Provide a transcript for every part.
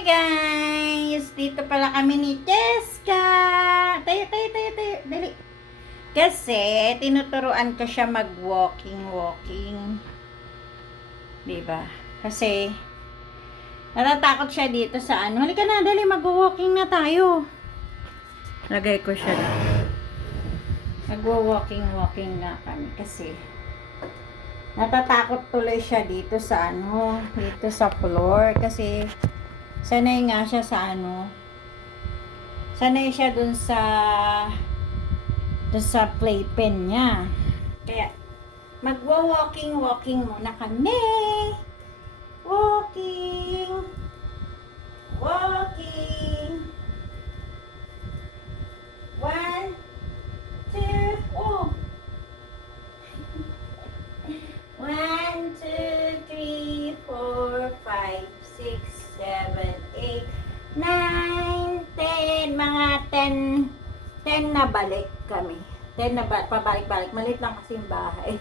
Hi guys! Dito pala kami ni Cheska. Tayo. Dali. Kasi, tinuturuan ko siya mag-walking. Diba? Kasi, natatakot siya dito sa ano. Halika na, dali, mag-walking na tayo. Lagay ko siya. Mag-walking na kami. Kasi, natatakot tuloy siya dito sa ano. Dito sa floor. Kasi, sanay nga siya sa ano. Sanay siya dun sa playpen niya. Kaya, magwa-walking muna kami. Walking. One, two, oh. 1, 2, 3, 4, 5, 6, 7, 8, 9, 10. Mga 10 na balik kami. 10 na pabalik-balik. Malit lang kasi yung bahay.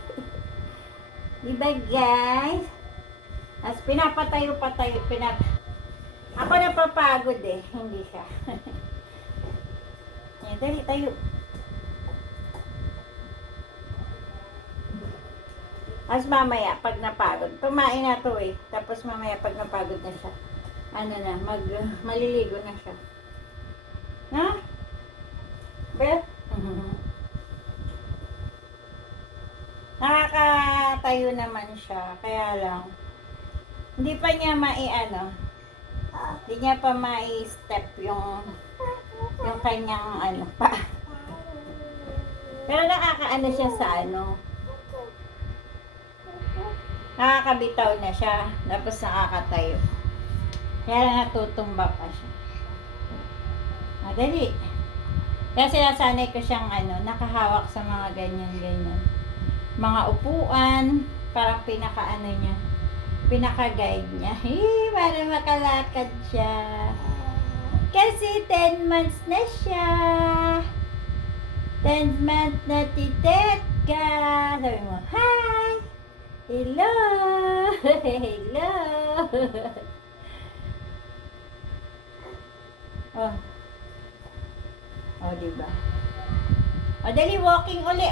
Diba guys? As pinapatayo. Ako napapagod eh. Hindi siya. Yan, dali tayo. As mamaya, pag napagod, tumain na to eh. Tapos mamaya, pag napagod na siya, maliligo na siya. Ha? Beth? Nakakatayo naman siya, kaya lang, hindi pa niya hindi niya pa mai-step yung kanyang pa. Pero nakakaano siya sa nakakabitaw na siya, tapos nakakatayo. Kaya lang natutumba pa siya. Madali. Kaya sinasanay ko siyang nakahawak sa mga ganyan. Mga upuan, parang pinaka-guide niya. Para makalakad siya. Kasi 10 months na siya. 10 months na titetka. Sabi mo, hi! Hello! Hello! Diba? Dali, walking uli,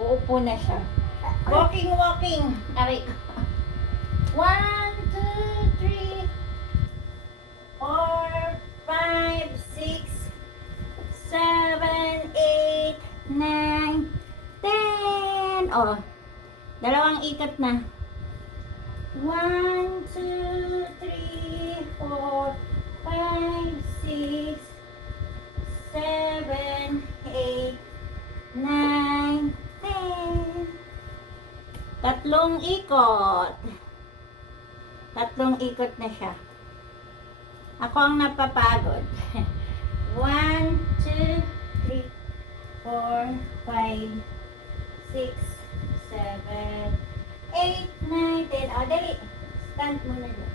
uupo na siya. Walking. Aray. 1, 2, 3, 4, 5, 6, 7, 8, 9, 10. Dalawang ikot na. 1, 2, 3, 4, 5, 6, 7, 8, 9, 10. Tatlong ikot na siya. Ako ang napapagod. 1, 2, 3, 4, 5, 6, 7, 8, 9, 10. Dali. Stand muna dyan.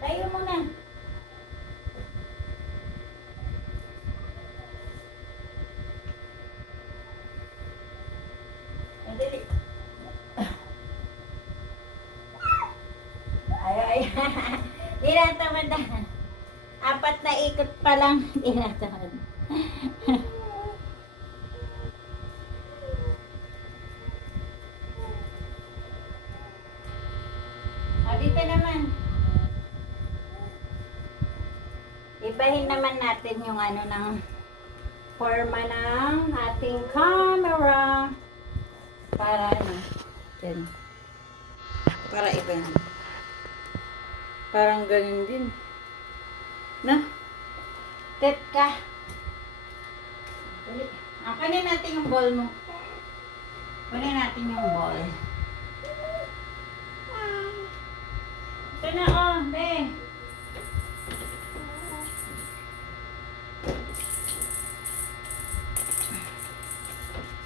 Tayo muna. Dali. Ay. Di na tamad. 4 na ikot pa lang. Di na tamad. Dito naman. Ibahin naman natin yung ng forma ng ating camera. Para yan. Para ibahin. Parang ganun din. Na? Tet ka. Kunin natin yung ball mo. Kunin natin yung ball. Ito na be.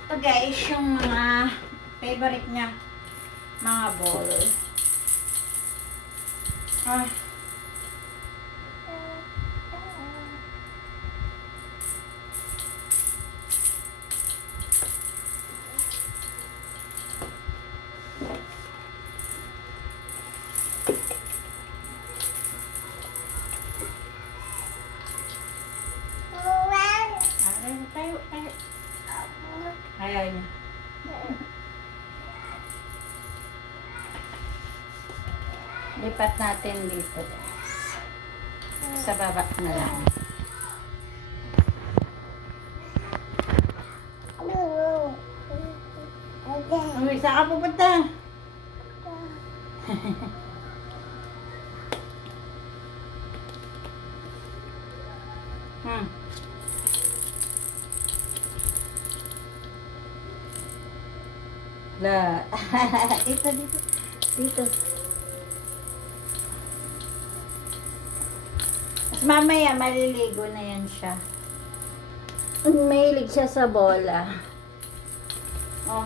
Ito guys, yung mga favorite niya. Mga ball. Ilipat natin dito. Sa baba na lang. Uy, saan ka pupunta? La. Dito, dito. Dito. Mas mamaya, maliligo na yan siya. Mahilig siya sa bola. Oh.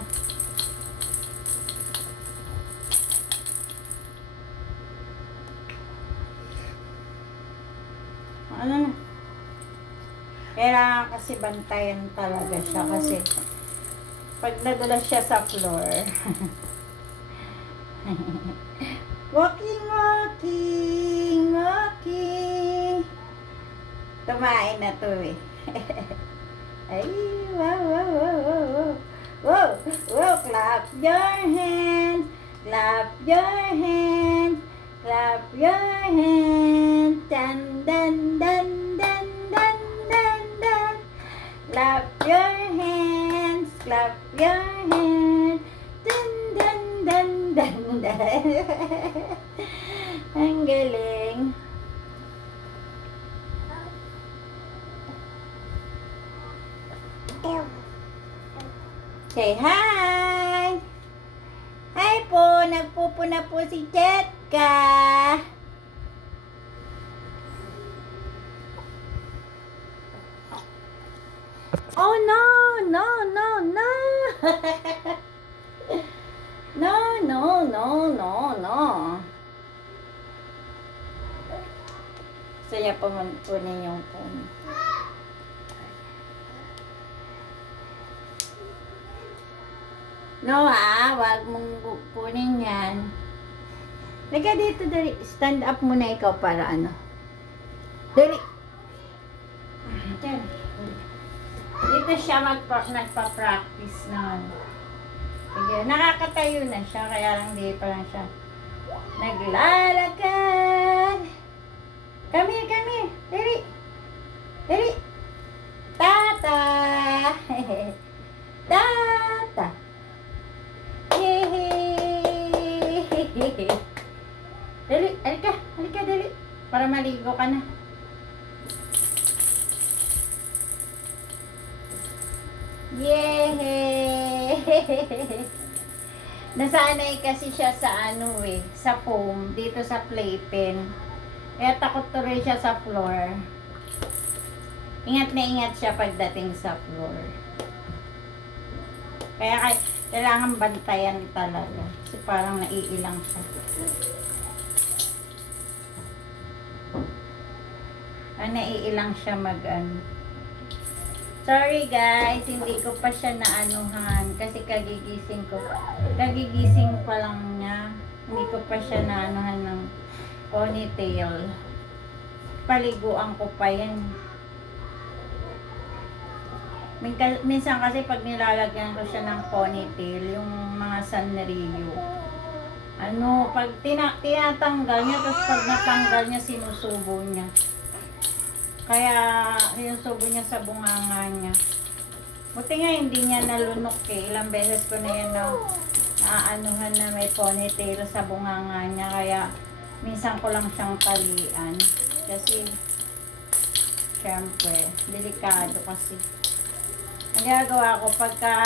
Ano na? Kailangan kasi bantayan talaga siya kasi pag nadulas siya sa floor. Walking, walking, walking. Tumain na to eh. Ay, wow, wow, wow, wow, wow. Wow, wow, clap your hands. Clap your hands. Clap your hands. Dan, dan, dan, dan, dan, dan, dan. Clap your hands. Clap your hands. Dan, dan, dan, dan, dan. Ang galing. Say hi! Hi po! Nagpupo na po si Jetka! Oh no! No! No! No! No! No! No! No! No! Gusto niya punin yung phone. No ha, wag mong kunin yan. Lagay dito, dali. Stand up muna ikaw para ano. Dali. Dali. Dito siya nagpa-practice na ano. Sige, nakakatayo na siya, kaya lang di pa lang siya naglalakad. Come here, come here. Dali. Dali. Tata. Tata. Dali, halika, halika, dali. Para maligo ka na. Yay! Nasanay kasi siya sa ano eh, sa foam, dito sa playpen. Kaya takot tuloy siya sa floor. Ingat na ingat siya pagdating sa floor. Kaya kailangan bantayan talaga. Kasi parang naiilang siya. Naiilang siya mag-ano. Sorry guys, hindi ko pa siya naanuhan. Kasi kagigising ko. Kagigising pa lang niya. Hindi ko pa siya naanuhan ng ponytail. Paliguan ko pa yan. Minsan kasi pag nilalagyan ko siya ng ponytail, yung mga sanrio, ano, pag tinatanggal niya, tapos pag natanggal niya, sinusubo niya. Kaya, sinusubo niya sa bunganga niya. Buti nga, hindi niya nalunok eh. Ilang beses ko na yan naaanuhan na may ponytail sa bunganga niya. Kaya, minsan ko lang siyang talian. Kasi, syempre, delikado kasi. Ang ginagawa ko pagka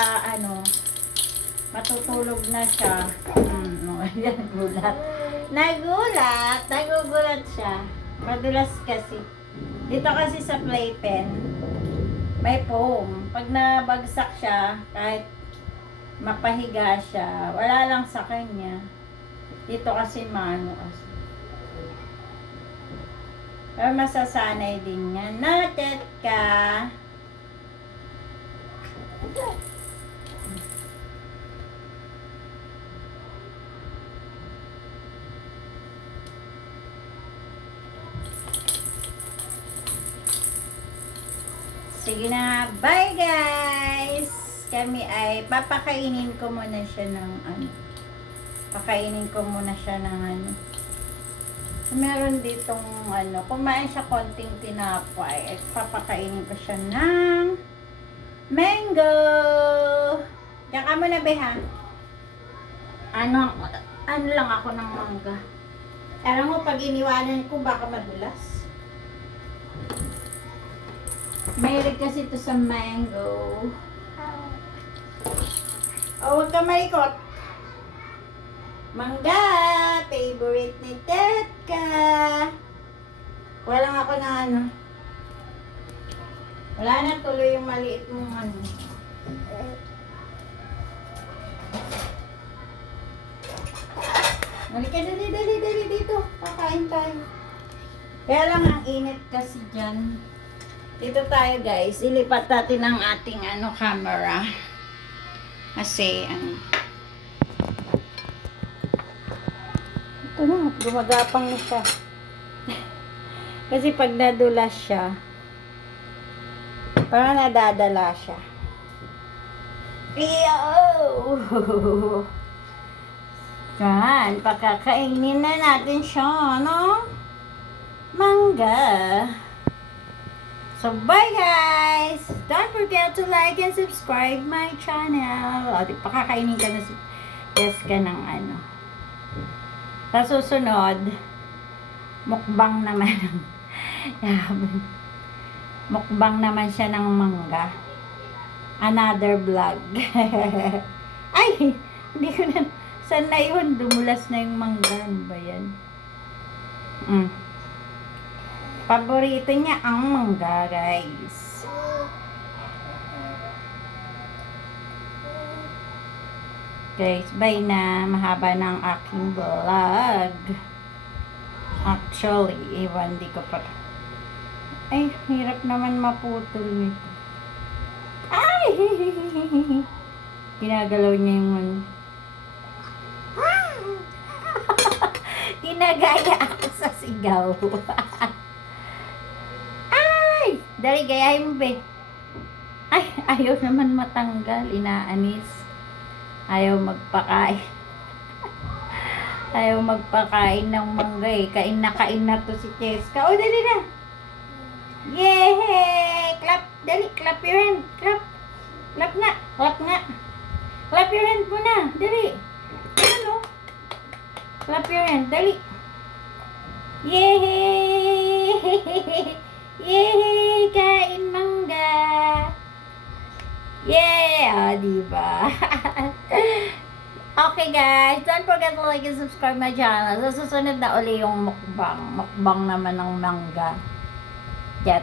matutulog na siya. Nagugulat siya. Madulas kasi. Dito kasi sa playpen, may foam. Pag nabagsak siya, kahit mapahiga siya, wala lang sa kanya. Dito kasi maano kasi. Pero masasanay din yan. Noted ka. Sige na, bye guys! Kami ay papakainin ko muna siya ng pakainin ko muna siya ng Meron ditong kumain siya konting tinapay at papakainin ko siya ng mango. Diyan ka muna, be, ha? Ano lang ako ng mangga. Alam mo, pag iniwanan ko, baka madulas. Mahilig kasi ito sa mango. Oh, huwag ka malikot. Mangga, favorite ni Tetka. Walang ako na Wala na, tuloy yung maliit mong Halika, dali dito. Kakain tayo. Kaya lang ang init kasi dyan. Dito tayo, guys. Ilipat natin ang ating camera. Kasi, ito na, gumagapang na siya. Kasi pag nadulas siya, parang nadadala siya. Iyo! Yan, pakakainin na natin siya, no? Mangga. So, bye guys! Don't forget to like and subscribe my channel. O, pakakainin ka na si Jessica ng Sa susunod, mukbang naman. Mukbang naman siya ng mangga. Another vlog. Ay! Hindi ko na... Saan na yun? Dumulas na yung mangga. Ano ba yan? Paborito niya ang mangga, guys. Guys, bye na. Mahaba na ang aking vlog. Actually, hindi ko pa... Ay, hirap naman maputol nito. Ay! Ginagalaw niya yung Ginagaya ako sa sigaw. Ay! Dali, gayahin mo, be. Ay, ayaw naman matanggal. Inaanis. Ayaw magpakain. Ayaw magpakain ng mangga eh. Kain na to si Cheska. Oh, dali na. Yay! Clap. Dali, clap your hand. Clap. Clap nga. Clap nga. Clap your hand muna. Dali. Ano? Clap your hand. Dali. Yay! Yay! Kain mangga. Yay! O, diba? Okay guys, don't forget to like and subscribe my channel. Sa susunod na uli yung mukbang. Mukbang naman ng mangga. Get